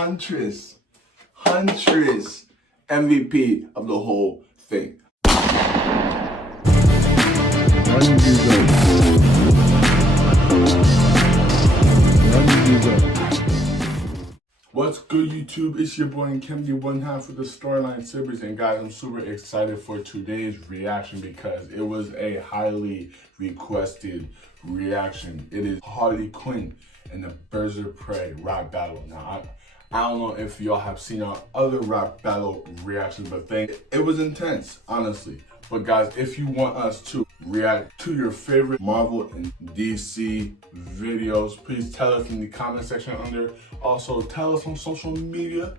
Huntress MVP of the whole thing. What's good, YouTube? It's your boy Kennedy, one half of the Storyline series, and guys, I'm super excited for today's reaction because it was a highly requested reaction. It is Harley Quinn and the Birds of Prey rap battle. Now, I don't know if y'all have seen our other rap battle reactions, but it was intense, honestly. But guys, if you want us to react to your favorite Marvel and DC videos, please tell us in the comment section under. Also, tell us on social media,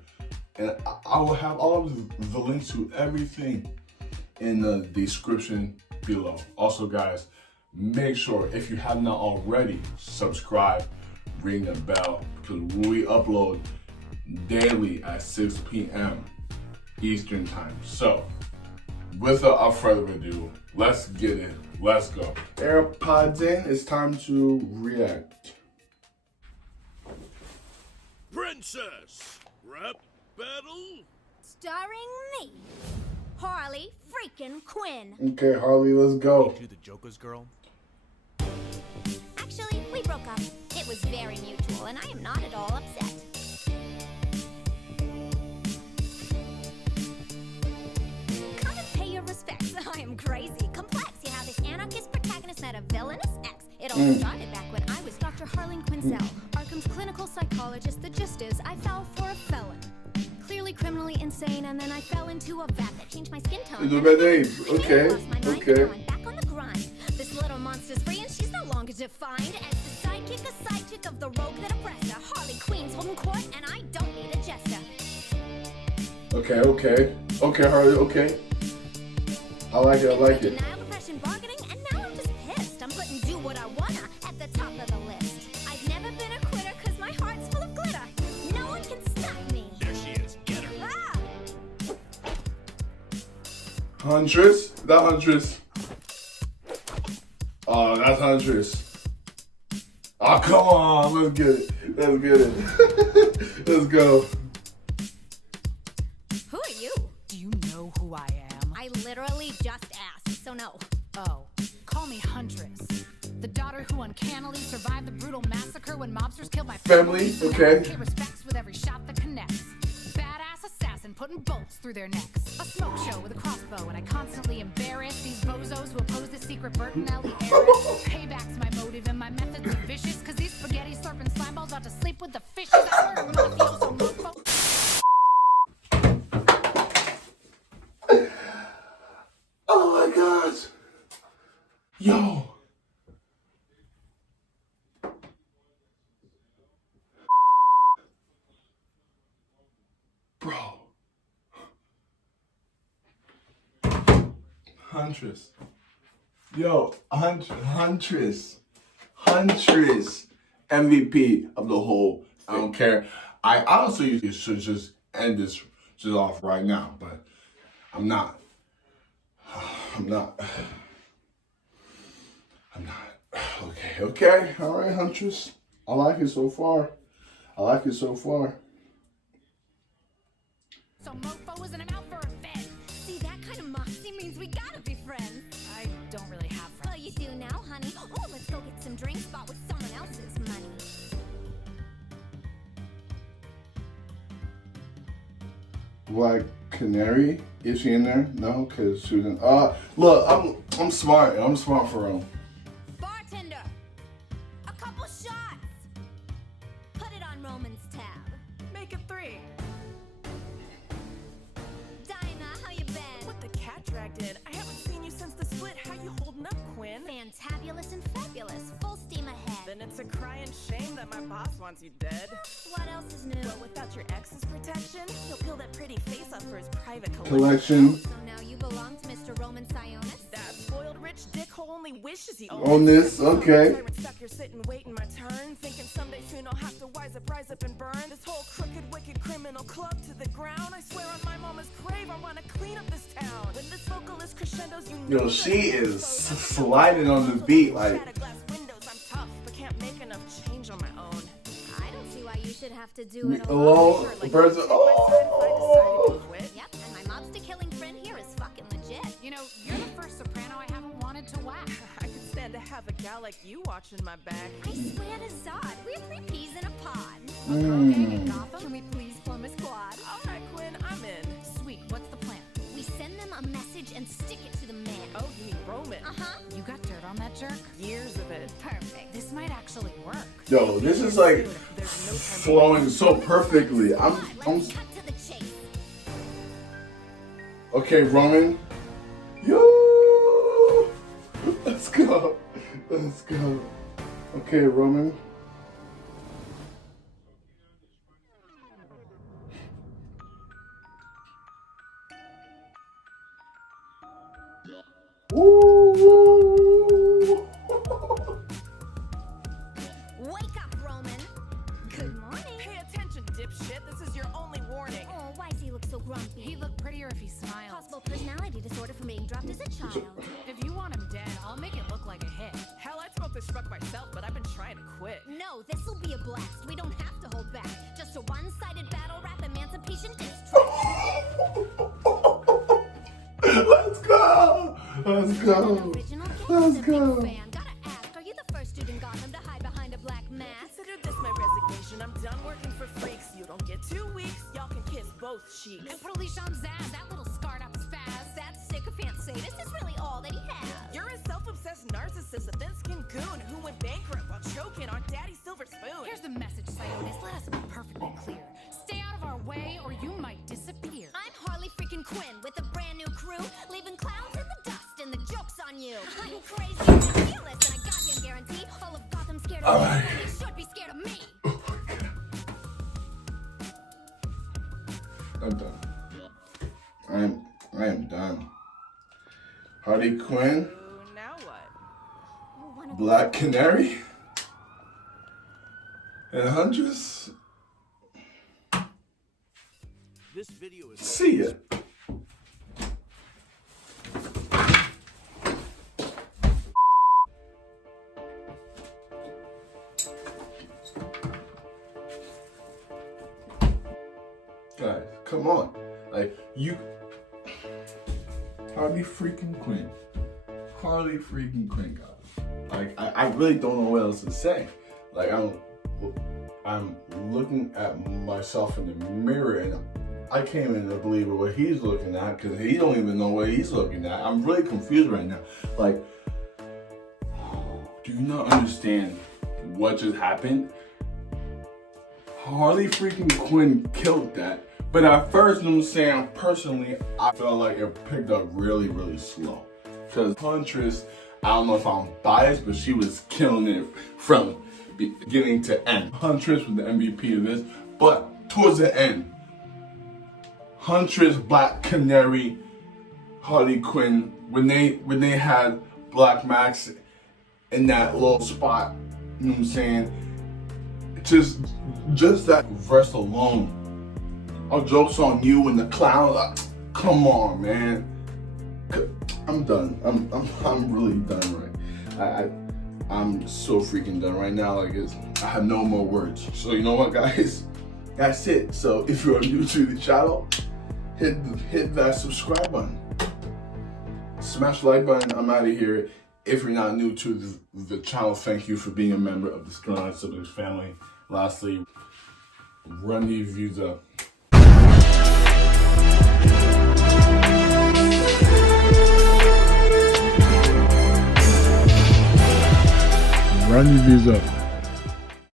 and I will have all of the links to everything in the description below. Also, guys, make sure, if you have not already, subscribe, ring the bell, because we upload daily at 6 p.m. Eastern time. So, without further ado, let's get it. Let's go. AirPods in. It's time to react. Princess rap battle starring me, Harley freaking Quinn. Okay, Harley, let's go. You the Joker's girl? Actually, we broke up. It was very mutual, and I am not at all upset. Come and pay your respects. I am crazy, complex. You have this anarchist protagonist met a villainous ex. It all started back when I was Dr. Harley Quinn, Arkham's clinical psychologist. The gist is, I fell for a felon. Clearly criminally insane, and then I fell into a vat that changed my skin tone. It's a bad name. Okay. Okay. I'm back on the grind. This little monster's free, and she's no longer defined as the sidekick, a side chick of the rogue that oppressed her. Harley Quinn's holding court, and I don't need a jester. Okay, Harley, okay. I like it, I like it. Denial, depression, bargaining, and now I'm just pissed. I'm putting do what I wanna at the top of the list. I've never been a quitter, cause my heart's full of glitter. No one can stop me. There she is. Get her. Ah! Huntress? That Huntress. Oh, that's Huntress. Oh, come on. Let's get it. Let's get it. Let's go. Who are you? Do you know who I am? I literally just asked, so no. Oh, call me Huntress. The daughter who uncannily survived the brutal massacre when mobsters killed my Family, okay. Pay respects with every shot that connects. Badass assassin putting bolts through their necks. A smoke show with a crossbow, and I constantly embarrass these bozos who oppose the secret Bertinelli heiress. Payback's my motive, and my methods are vicious, cause these spaghetti slurping slime balls about to sleep with the fishes. I murder mafioso mofo. Oh my gosh. Yo. Bro. Huntress. Yo, Huntress. MVP of the whole. I don't care. I honestly should just end this just off right now, but I'm not. I'm not. Okay. All right, Huntress. I like it so far. So mofo isn't I'm out for a fed. See, that kind of moxie means we gotta be friends. I don't really have friends. Well, you do now, honey. Oh, let's go get some drinks bought with someone else's money. Black Canary? Is she in there? No, cause she was in. Look, I'm smart. I'm smart for real. Bartender, a couple shots. Put it on Roman's tab. Make it 3. Dinah, how you been? What the cat dragged in? I haven't seen you since the split. How you holding up, Quinn? Fantabulous and fabulous, full steam ahead. Then it's a crying shame that my boss wants you dead. What else is new? But without your ex's protection, he'll peel that pretty face off for his private Collection. So now you belong to Mr. Roman Sionis? That spoiled rich dickhole only wishes he On this, okay. Tyrant sucker sitting waiting my turn, thinking someday soon I'll have to rise up and burn this whole crooked, wicked criminal club to the ground. I swear on my mama's grave, I wanna clean up this town. When this vocalist crescendos, you know Yo, she is sliding on the beat like. Shattered glass windows, I'm tough, but can't make enough change on my own. I don't see why you should have to to do it alone. Sure, The birds are. Oh. Yep, and my mobster killing friend here is fucking legit. You know, you're the first soprano I haven't wanted to whack. I could stand to have a gal like you watching my back. I swear to Zod, we're 3 peas in a pod. Okay, Gotham, can we please form a squad? All right, Quinn, I'm in. Sweet, what's the plan? We send them a message and stick it to the man. Oh, you mean Roman? Uh-huh. You got dirt on that jerk? Years of it. Perfect. This might actually work. Yo, this is like flowing so perfectly. I'm Let's cut to the chase. okay, Roman. Yo, let's go. Let's go. Okay, Roman. Woo! Wake up, Roman. Good morning. Pay attention, dipshit. This is your only warning. Oh, why does he look so grumpy? He'd look prettier if he smiled. Possible personality disorder from being dropped as a child. If you want him dead, I'll make it look like a hit. Hell, I'd smoke this truck myself, but I've been trying to quit. No, this'll be a blast. We don't have to hold back. Just a one-sided battle rap emancipation diss track. Let's go! Let's go! Let's go! Fan. Gotta ask, are you the first student Gotham to hide behind a black mask? Consider this my resignation. I'm done working for freaks. You don't get 2 weeks. Y'all can kiss both cheeks. And put a leash on Zaz, that little scarred up spaz. That sycophant sadist is really all that he has. You're a self-obsessed narcissist, a thin-skinned goon who went bankrupt while choking on daddy's silver spoon. Here's the message, Sionis. Let us be perfectly clear. Stay out of our way or you might disappear. I'm Harley freaking Quinn with a brand new crew, leaving clowns in the dust, and the joke's on you. I'm crazy and fearless, and I goddamn guarantee all of Gotham scared of me, and they should be scared of me. I'm done. I am done. Harley Quinn, Ooh, now what? One of Black Canary, and Huntress. This video is See ya. Guys, come on. Like, you. Harley freaking Quinn. Harley freaking Quinn, guys. Like, I really don't know what else to say. Like, I'm looking at myself in the mirror and I can't even believe what he's looking at because he don't even know what he's looking at. I'm really confused right now. Like, do you not understand what just happened? Harley freaking Quinn killed that. But at first, you know what I'm saying, personally, I felt like it picked up really, really slow. Because Huntress, I don't know if I'm biased, but she was killing it from beginning to end. Huntress was the MVP of this, but towards the end, Huntress, Black Canary, Harley Quinn, when they had Black Max in that little spot, you know what I'm saying, just that verse alone. Our joke's on you and the clown. Like, come on, man. I'm done. I'm really done. Right. I'm so freaking done right now. Like, I have no more words. So you know what, guys? That's it. So if you're new to the channel, hit that subscribe button. Smash the like button. I'm out of here. If you're not new to the channel, thank you for being a member of the Storyline Siblings family. Lastly, run these views up. Run your views up.